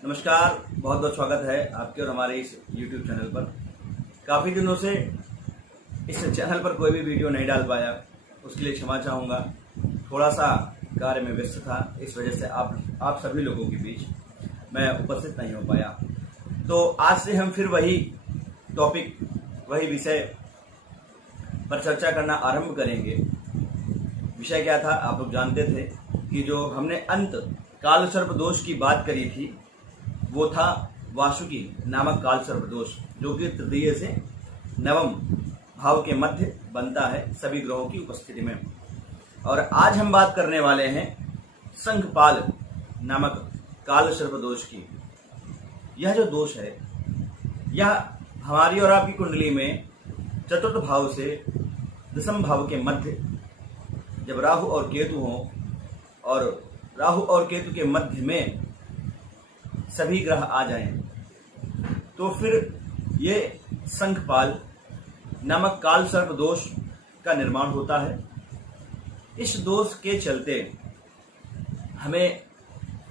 नमस्कार, बहुत बहुत स्वागत है आपके और हमारे इस YouTube चैनल पर। काफ़ी दिनों से इस चैनल पर कोई भी वीडियो नहीं डाल पाया, उसके लिए क्षमा चाहूँगा। थोड़ा सा कार्य में व्यस्त था, इस वजह से आप सभी लोगों के बीच मैं उपस्थित नहीं हो पाया। तो आज से हम फिर वही टॉपिक, वही विषय पर चर्चा करना आरंभ करेंगे। विषय क्या था, आप लोग जानते थे कि जो हमने अंत काल सर्प दोष की बात करी थी वो था वासुकी नामक काल सर्प दोष, जो कि तृतीय से नवम भाव के मध्य बनता है सभी ग्रहों की उपस्थिति में। और आज हम बात करने वाले हैं संघपाल नामक काल सर्प दोष की। यह जो दोष है यह हमारी और आपकी कुंडली में चतुर्थ भाव से दसम भाव के मध्य जब राहु और केतु हों और राहु और केतु के मध्य में सभी ग्रह आ जाएं, तो फिर ये संघपाल नामक काल सर्प दोष का निर्माण होता है। इस दोष के चलते हमें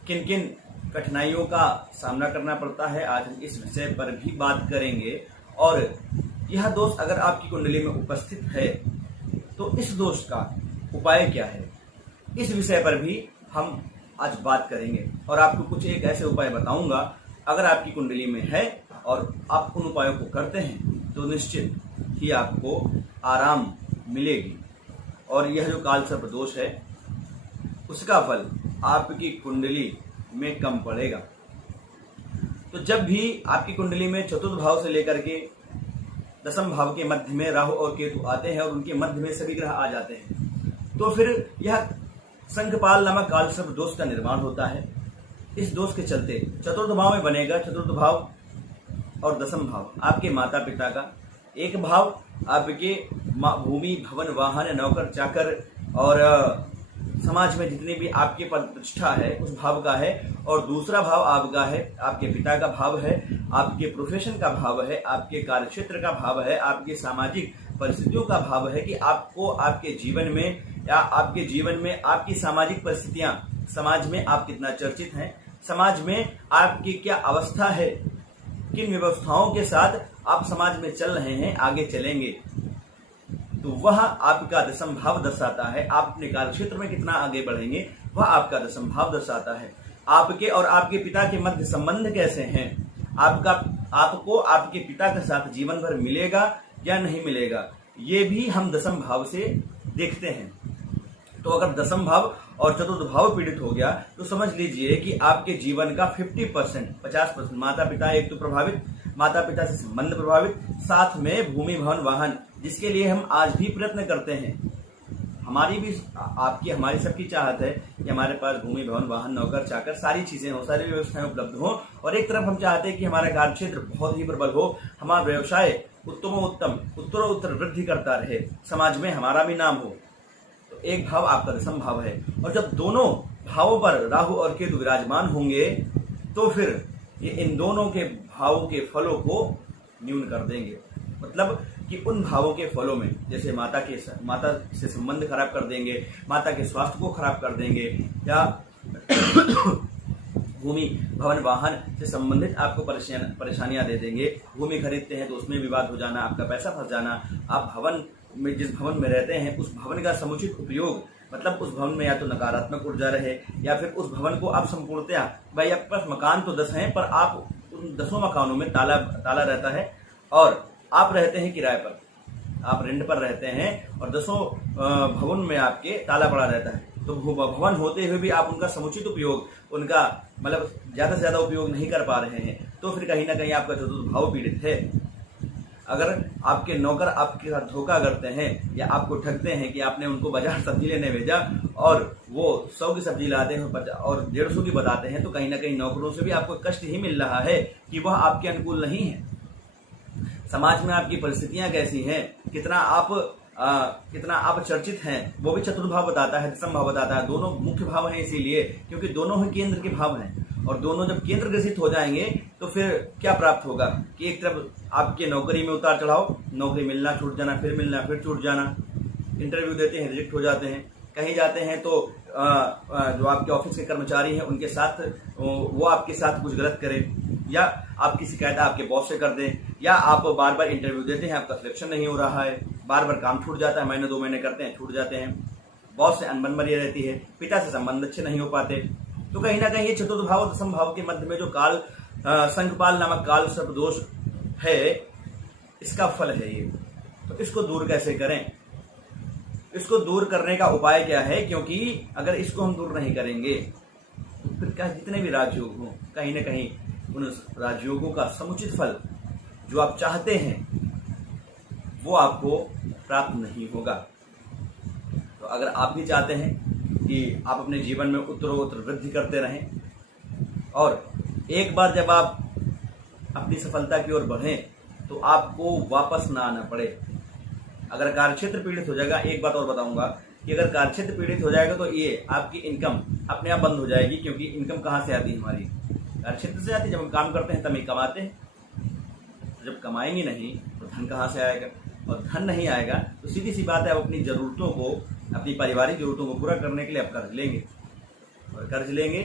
किन किन कठिनाइयों का सामना करना पड़ता है, आज हम इस विषय पर भी बात करेंगे। और यह दोष अगर आपकी कुंडली में उपस्थित है तो इस दोष का उपाय क्या है, इस विषय पर भी हम आज बात करेंगे। और आपको कुछ एक ऐसे उपाय बताऊंगा, अगर आपकी कुंडली में है और आप उन उपायों को करते हैं तो निश्चित ही आपको आराम मिलेगी और यह जो काल सर्प दोष है उसका फल आपकी कुंडली में कम पड़ेगा। तो जब भी आपकी कुंडली में चतुर्थ भाव से लेकर के दसम भाव के मध्य में राहु और केतु आते हैं और उनके मध्य में सभी ग्रह आ जाते हैं, तो फिर यह संघपाल नामक काल सर्प दोष का निर्माण होता है। इस दोष के चलते चतुर्थ भाव में बनेगा, चतुर्थ भाव और दसम भाव आपके माता पिता का, एक भाव आपके भूमि भवन वाहन नौकर चाकर और समाज में जितने भी आपके पद प्रतिष्ठा है उस भाव का है। और दूसरा भाव आपका है, आपके पिता का भाव है, आपके प्रोफेशन का भाव है, आपके कार्यक्षेत्र का भाव है, आपके सामाजिक परिस्थितियों का भाव है कि आपको आपके जीवन में या आपके जीवन में आपकी सामाजिक परिस्थितियां, समाज में आप कितना चर्चित हैं, समाज में आपकी क्या अवस्था है, किन व्यवस्थाओं के साथ आप समाज में चल रहे हैं, आगे चलेंगे, तो वह आपका दसम भाव दर्शाता है। आप अपने कार्यक्षेत्र में कितना आगे बढ़ेंगे वह आपका दसम भाव दर्शाता है। आपके और आपके पिता के मध्य संबंध कैसे हैं, आपको आपके पिता के साथ जीवन भर मिलेगा या नहीं मिलेगा, ये भी हम दसम भाव से देखते हैं। तो अगर दसम भाव और चतुर्थ भाव पीड़ित हो गया तो समझ लीजिए कि आपके जीवन का 50% 50% माता पिता एक तो प्रभावित, माता पिता से संबंध प्रभावित, साथ में भूमि भवन वाहन जिसके लिए हम आज भी प्रयत्न करते हैं। हमारी भी आपकी हमारी सबकी चाहत है कि हमारे पास भूमि भवन वाहन नौकर चाकर सारी चीजें हो, सारी व्यवस्थाएं उपलब्ध हो। और एक तरफ हम चाहते हैं कि हमारा कार्यक्षेत्र बहुत ही प्रबल हो, हमारा व्यवसाय उत्तरोत्तर वृद्धि करता रहे, समाज में हमारा भी नाम हो। तो एक भाव आपका दसम भाव है और जब दोनों भावों पर राहु और केतु विराजमान होंगे तो फिर ये इन दोनों के भावों के फलों को न्यून कर देंगे। मतलब कि उन भावों के फलों में जैसे माता से संबंध खराब कर देंगे, माता के स्वास्थ्य को खराब कर देंगे, या भूमि भवन वाहन से संबंधित आपको परेशानियां दे देंगे। भूमि खरीदते हैं तो उसमें विवाद हो जाना, आपका पैसा फंस जाना, आप भवन में जिस भवन में रहते हैं उस भवन का समुचित उपयोग, मतलब उस भवन में या तो नकारात्मक ऊर्जा रहे या फिर उस भवन को आप संपूर्णतया, भाई आपके पास मकान तो 10 हैं पर आप उन 10 मकानों में ताला रहता है और आप रहते हैं किराए पर, आप रेंट पर रहते हैं और 10 भवन में आपके ताला पड़ा रहता है। तो भवन होते हुए भी आप उनका समुचित उपयोग, उनका मतलब ज्यादा से ज्यादा उपयोग नहीं कर पा रहे हैं, तो फिर कहीं ना कहीं आपका चतुर्थ भाव पीड़ित है। अगर आपके नौकर आपके साथ धोखा करते हैं या आपको ठगते हैं कि आपने उनको बाजार सब्जी लेने भेजा और वो 100 की सब्जी लाते हैं और 150 की बताते हैं, तो कहीं ना कहीं नौकरों से भी आपको कष्ट ही मिल रहा है कि वह आपके अनुकूल नहीं है। समाज में आपकी परिस्थितियां कैसी हैं, कितना आप चर्चित हैं, वो भी चतुर्थ भाव बताता है, दसम भाव बताता है। दोनों मुख्य भाव हैं इसीलिए क्योंकि दोनों ही केंद्र के भाव हैं और दोनों जब केंद्र ग्रसित हो जाएंगे तो फिर क्या प्राप्त होगा कि एक तरफ आपके नौकरी में उतार चढ़ाव, नौकरी मिलना छूट जाना, फिर मिलना फिर छूट जाना, इंटरव्यू देते हैं रिजेक्ट हो जाते हैं, कहीं जाते हैं तो जो आपके ऑफिस के कर्मचारी हैं उनके साथ वो आपके साथ कुछ गलत करें, या आपकी शिकायत आपके बॉस से कर दें, या आप बार बार इंटरव्यू देते हैं, आपका सिलेक्शन नहीं हो रहा है, बार बार काम छूट जाता है, महीने 2 महीने करते हैं छूट जाते हैं, बॉस से अनबन बनी रहती है, पिता से संबंध अच्छे नहीं हो पाते, तो कहीं ना कहीं ये चतुर्थ भाव और दशम भाव के मध्य में जो काल संघपाल नामक काल सर्प दोष है, इसका फल है ये। तो इसको दूर कैसे करें? इसको दूर करने का उपाय क्या है? क्योंकि अगर इसको हम दूर नहीं करेंगे तो फिर क्या जितने भी राजयोग हों, कहीं ना कहीं उन राजयोगों का समुचित फल जो आप चाहते हैं वो आपको प्राप्त नहीं होगा। तो अगर आप भी चाहते हैं कि आप अपने जीवन में उत्तरोत्तर वृद्धि करते रहें और एक बार जब आप अपनी सफलता की ओर बढ़ें तो आपको वापस ना आना पड़े। अगर कार्यक्षेत्र पीड़ित हो जाएगा, एक बात और बताऊंगा कि अगर कार्यक्षेत्र पीड़ित हो जाएगा तो ये आपकी इनकम अपने आप बंद हो जाएगी, क्योंकि इनकम कहाँ से आती है? हमारी कार्यक्षेत्र से आती है। जब हम काम करते हैं तब ही कमाते हैं, जब कमाएंगे नहीं तो धन कहाँ से आएगा? और धन नहीं आएगा तो सीधी सी बात है, आप अपनी जरूरतों को, अपनी पारिवारिक जरूरतों को पूरा करने के लिए आप कर्ज लेंगे, और कर्ज लेंगे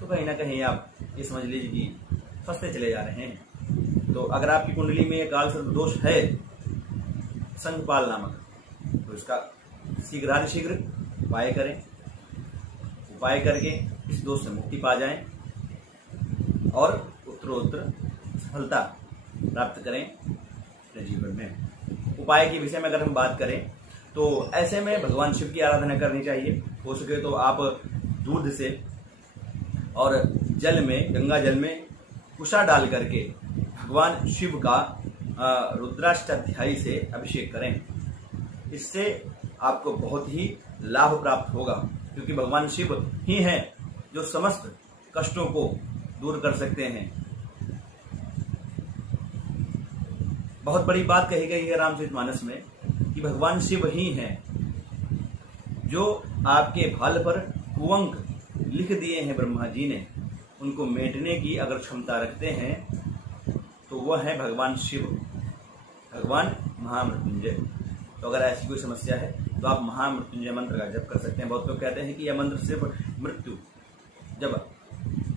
तो कहीं ना कहीं आप ये समझ लीजिए कि फंसते चले जा रहे हैं। तो अगर आपकी कुंडली में काल सर्प दोष है संघपाल नामक, तो इसका शीघ्रातिशीघ्र उपाय करें। उपाय करके इस दोष से मुक्ति पा जाएं और उत्तरोत्तर सफलता प्राप्त करें अपने जीवन में। उपाय के विषय में अगर हम बात करें तो ऐसे में भगवान शिव की आराधना करनी चाहिए। हो सके तो आप दूध से और जल में, गंगा जल में कुशा डाल करके भगवान शिव का रुद्राष्टाध्यायी से अभिषेक करें। इससे आपको बहुत ही लाभ प्राप्त होगा, क्योंकि भगवान शिव ही हैं जो समस्त कष्टों को दूर कर सकते हैं। बहुत बड़ी बात कही गई है रामचरितमानस में कि भगवान शिव ही हैं जो आपके भाल पर कुअंक लिख दिए हैं ब्रह्मा जी ने, उनको मेटने की अगर क्षमता रखते हैं तो वह है भगवान शिव, भगवान महामृत्युंजय। तो अगर ऐसी कोई समस्या है तो आप महामृत्युंजय मंत्र का जप कर सकते हैं। बहुत लोग कहते हैं कि यह मंत्र सिर्फ मृत्यु, जब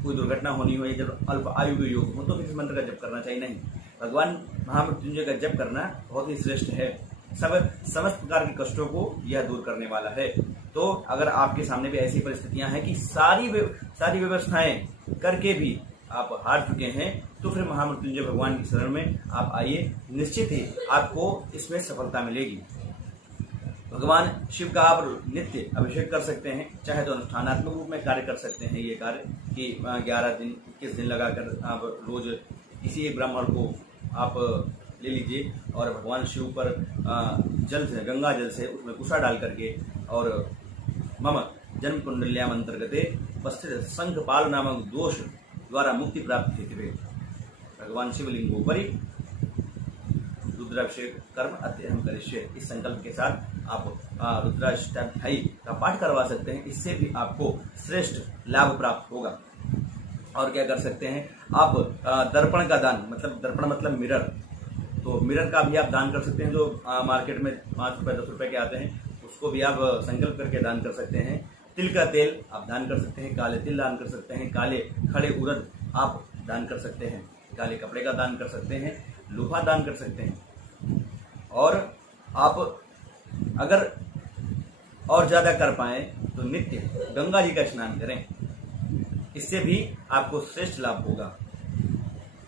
कोई दुर्घटना होनी हो या जब अल्प आयु के योग हो तो फिर इस मंत्र का जप करना चाहिए। नहीं, भगवान महामृत्युंजय का जप करना बहुत ही श्रेष्ठ है। समस्त प्रकार के कष्टों को यह दूर करने वाला है। तो अगर आपके सामने भी ऐसी परिस्थितियां हैं कि सारी व्यवस्थाएं करके भी आप हार चुके हैं, तो फिर महामृत्युंजय भगवान की शरण में आप आइए, निश्चित ही आपको इसमें सफलता मिलेगी। भगवान शिव का आप नित्य अभिषेक कर सकते हैं, चाहे तो अनुष्ठानात्मक रूप में कार्य कर सकते हैं ये कार्य कि 11 दिन 21 दिन लगाकर आप रोज किसी एक ब्राह्मण को आप ले लीजिए और भगवान शिव पर जल से, गंगा जल से उसमें कुशा डाल करके और मम जन्म कुंडल्याम अंतर्गते उपस्थित संघपाल नामक दोष द्वारा मुक्ति प्राप्त हेतु भगवान शिवलिंगोपरि रुद्राभिषेक कर्म अत्यहम करिष्ये, इस संकल्प के साथ आप रुद्राष्टाध्यायी का पाठ करवा सकते हैं। इससे भी आपको श्रेष्ठ लाभ प्राप्त होगा। और क्या कर सकते हैं आप? दर्पण का दान, मतलब दर्पण मतलब मिरर, तो मिरर का भी आप दान कर सकते हैं। जो मार्केट में 5 रुपए 10 रुपए के आते हैं उसको भी आप संकल्प करके दान कर सकते हैं। तिल का तेल आप दान कर सकते हैं, काले तिल दान कर सकते हैं, काले खड़े उड़द आप दान कर सकते हैं, काले कपड़े का दान कर सकते हैं, लोहा दान कर सकते हैं। और आप अगर और ज्यादा कर पाए तो नित्य गंगा जी का स्नान करें, इससे भी आपको श्रेष्ठ लाभ होगा।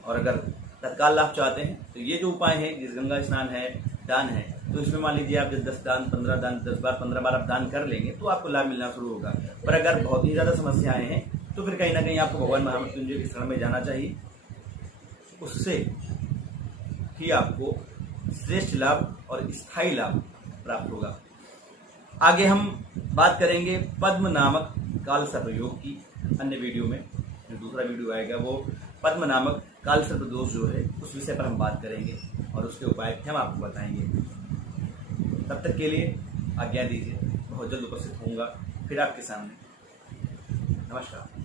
और अगर तत्काल लाभ चाहते हैं तो ये जो उपाय है, जिस गंगा स्नान है, दान है, तो इसमें मान लीजिए आप 10 दान 15 दान 10 बार 15 बार आप दान कर लेंगे तो आपको लाभ मिलना शुरू होगा। पर अगर बहुत ही ज्यादा समस्याएं हैं तो फिर कहीं ना कहीं आपको भगवान महामृत्युंजय की शरण में जाना चाहिए, उससे ही आपको श्रेष्ठ लाभ और स्थायी लाभ प्राप्त होगा। आगे हम बात करेंगे पद्म नामक काल सर्प योग की। अन्य वीडियो में जो दूसरा वीडियो आएगा वो पद्म नामक काल सर्प दोष जो है उस विषय पर हम बात करेंगे और उसके उपाय हम आपको बताएंगे। तब तक के लिए आज्ञा दीजिए, बहुत जल्द उपस्थित होऊंगा फिर आपके सामने। नमस्कार।